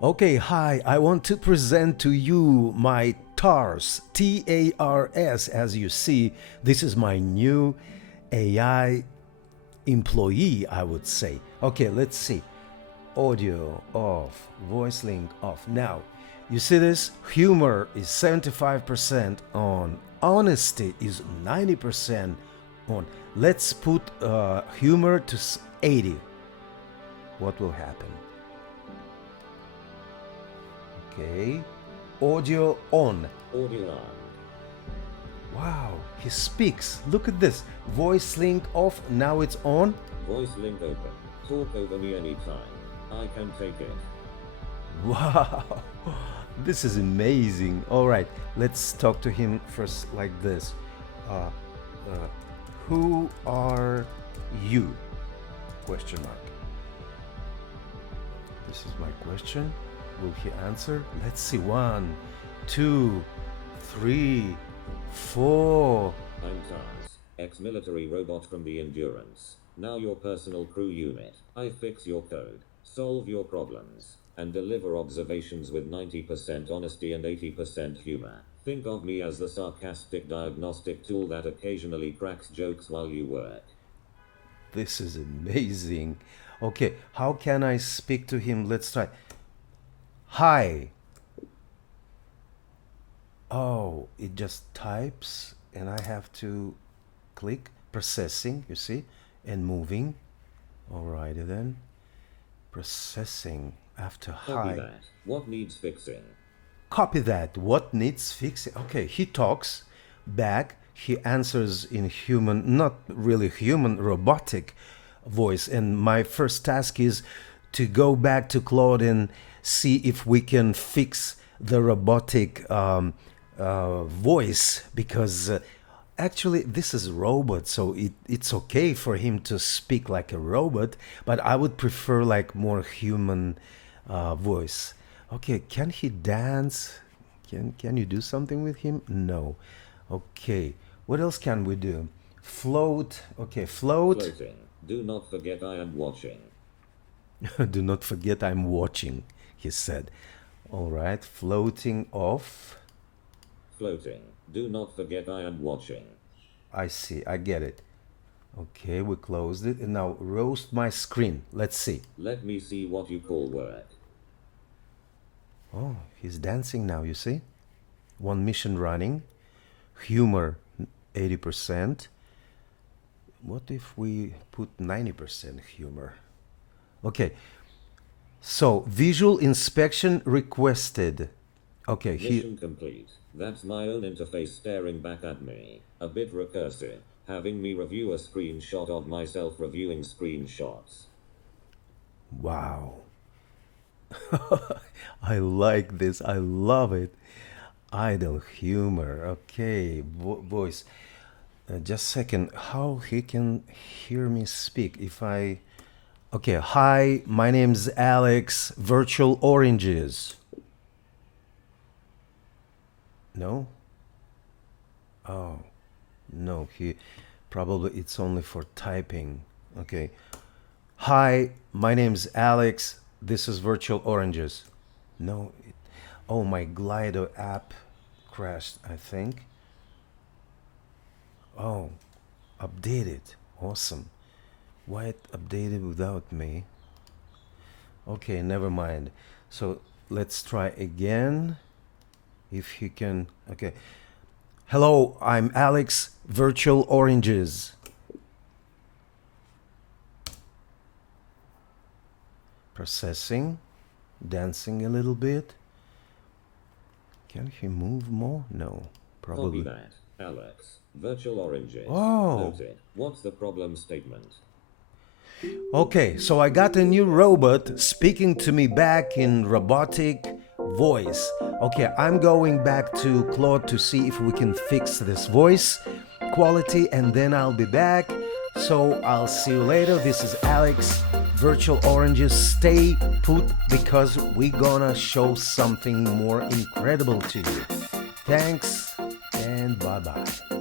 Okay, hi, I want to present to you my TARS, TARS. As you see, this is my new AI employee, I would say. Okay, let's see. Audio off, voice link off. Now, you see this? Humor is 75% on, honesty is 90% on. Let's put humor to 80. What will happen? Okay, audio on. Audio on. Wow, he speaks. Look at this. Voice link off. Now it's on. Voice link open. Talk over me anytime. I can take it. Wow, this is amazing. All right, let's talk to him first like this. Who are you? Question mark. This is my question. Will he answer? Let's see. 1, 2, 3, 4. I'm TARS, ex-military robot from the Endurance. Now your personal crew unit. I fix your code, solve your problems, and deliver observations with 90% honesty and 80% humor. Think of me as the sarcastic diagnostic tool that occasionally cracks jokes while you work. This is amazing. Okay, how can I speak to him? Let's try. Hi. Oh, it just types and I have to click processing, you see, and moving. Alrighty then. Processing after Copy hi. that. What needs fixing? Copy that. What needs fixing? Okay, he talks back. He answers in human, not really human, robotic voice. And my first task is to go back to Claude and see if we can fix the robotic voice, because actually this is a robot, so it's okay for him to speak like a robot, but I would prefer like more human voice. Okay, can he dance? Can you do something with him? No. Okay, what else can we do? Float. Okay, float. Floating. Do not forget I am watching. Do not forget I'm watching, he said. All right, floating off. Floating. Do not forget I am watching. I see, I get it. Okay, we closed it. And now roast my screen. Let's see. Let me see what you call work. Oh, he's dancing now, you see? One mission running. Humor 80%. What if we put 90% humor? Okay, so visual inspection requested. Okay, Mission complete. That's my own interface staring back at me. A bit recursive, having me review a screenshot of myself reviewing screenshots. Wow. I like this. I love it. Idle humor. Okay, voice. Just a second. How he can hear me speak if I... Okay, hi, my name's Alex. Virtual oranges. No? Oh, no, he probably it's only for typing. Okay. Hi, my name's Alex. This is Virtual Oranges. No, oh, my Glido app crashed, I think. Oh, updated. Awesome. Why it updated without me? Okay, never mind. So let's try again. If he can. Okay. Hello, I'm Alex, Virtual Oranges. Processing, dancing a little bit. Can he move more? No, probably. Copy that, Alex. Virtual oranges. Oh. Noted. What's the problem statement? Okay, so I got a new robot speaking to me back in robotic voice. Okay, I'm going back to Claude to see if we can fix this voice quality, and then I'll be back. So I'll see you later. This is Alex, Virtual Oranges. Stay put because we're gonna show something more incredible to you. Thanks and bye-bye.